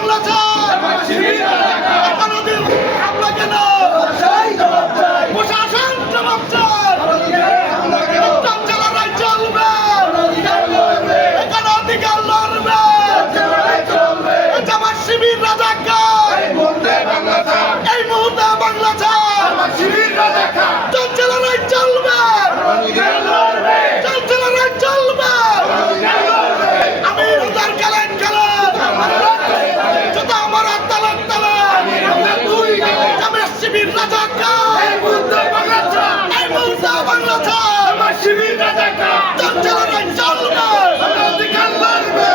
বাংলা চাই, আমরা কেন প্রশাসন জবাব চাই, চলারাই চলবে, এখানে অধিকার লড়বে, জামাত শিবির রাজাকার, এই মুহূর্তে বাংলা চাই, চলারাই চলবে, চলারাই চলবে, আমি রোজার কালেন কালেন, যত আমার তালাক তালাক, জামাত শিবির রাজাকার, এই মুহূর্তে বাংলা চাই, চলারাই চলবে, অধিকার লড়বে,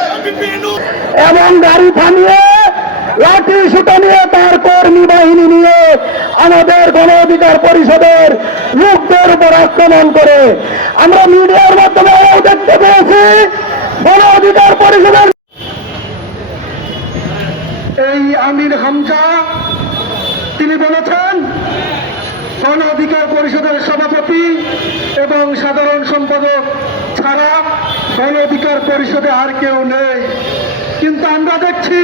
এবং গাড়ি থামিয়ে লাঠি সুতা নিয়ে তার কর্মী বাহিনী নিয়ে আমাদের গণ অধিকার পরিষদের লোকদের উপর আক্রমণ করে আমরা মিডিয়ার মাধ্যমে দেখতে পেয়েছি গণ অধিকার পরিষদের এই আমির হামজা তিনি বলেছেন গণ অধিকার পরিষদের সভাপতি এবং সাধারণ সম্পাদক ছাড়া গণ অধিকার পরিষদে আর কেউ নেই। কিন্তু আমরা দেখছি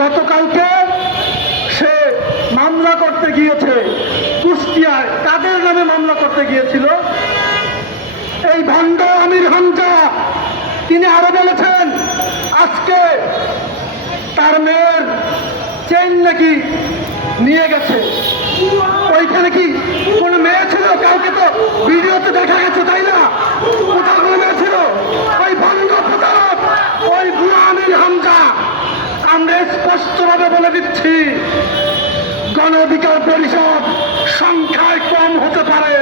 গতকালকে সে মামলা করতে গিয়েছে কুষ্টিয়ায়। কাদের নামে মামলা করতে গিয়েছিল? এই ভণ্ড আমির হামজা তিনি আরো বলেছেন আজকে তার মেয়ের চেইন নাকি নিয়ে গেছে। ওইখানে কি কোন মেয়ে ছিল? কাউকে তো ভিডিওতে দেখা গেছে, তাই না? কোথাও কোনো মেয়ে ছিল? ওই ভণ্ড প্রতারক, ওই বুড়া আমির হামজা। আমরা স্পষ্টভাবে বলে দিচ্ছি গণ অধিকার পরিষদ সংখ্যায় কম হতে পারে,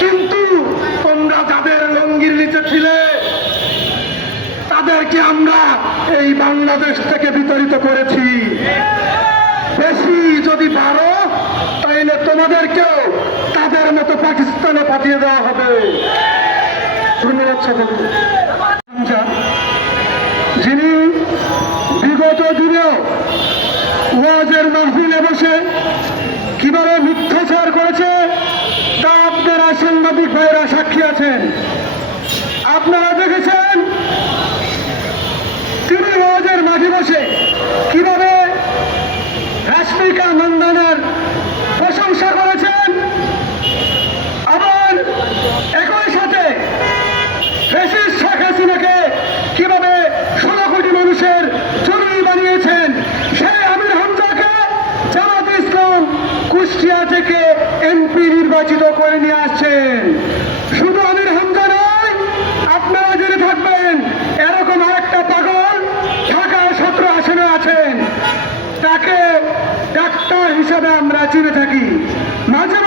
কিন্তু তোমরা যাদের লঙ্গির নিচে ছিলে তাদেরকে আমরা এই বাংলাদেশ থেকে বিতাড়িত করেছি। বেশি যদি পারো তাইলে তোমাদেরকেও তাদের মতো পাকিস্তানে পাঠিয়ে দেওয়া হবে। ধন্যবাদ সকলকে। যিনি বিগত দিনেও ওয়াজের মাহফিলে বসে কিভাবে মিথ্যাচার করেছে তা আপনারা সাংবাদিক ভাইরা সাক্ষী আছেন। আপনারা দেখেছেন তিনি ওয়াজের মাঠে বসে কিভাবে রাশমিকা মন্দানার প্রশংসা করেছেন, আবার একই সাথে ফ্যাসিস্ট শেখ হাসিনাকে কিভাবে 16 কোটি মানুষের চুরি বানিয়েছেন। সেই আমির হামজাকে জামাত ইসলাম কুষ্টিয়া থেকে এমপি নির্বাচিত করে নিয়ে আসছেন। শুধু আমির হামজা নয়, আপনারা জেনে থাকবেন এরকম আরেকটা পাগল ঢাকায় 17 আসনে আছেন। তাকে ডাক্তার হিসাবে আমরা চিনে থাকি। মাঝে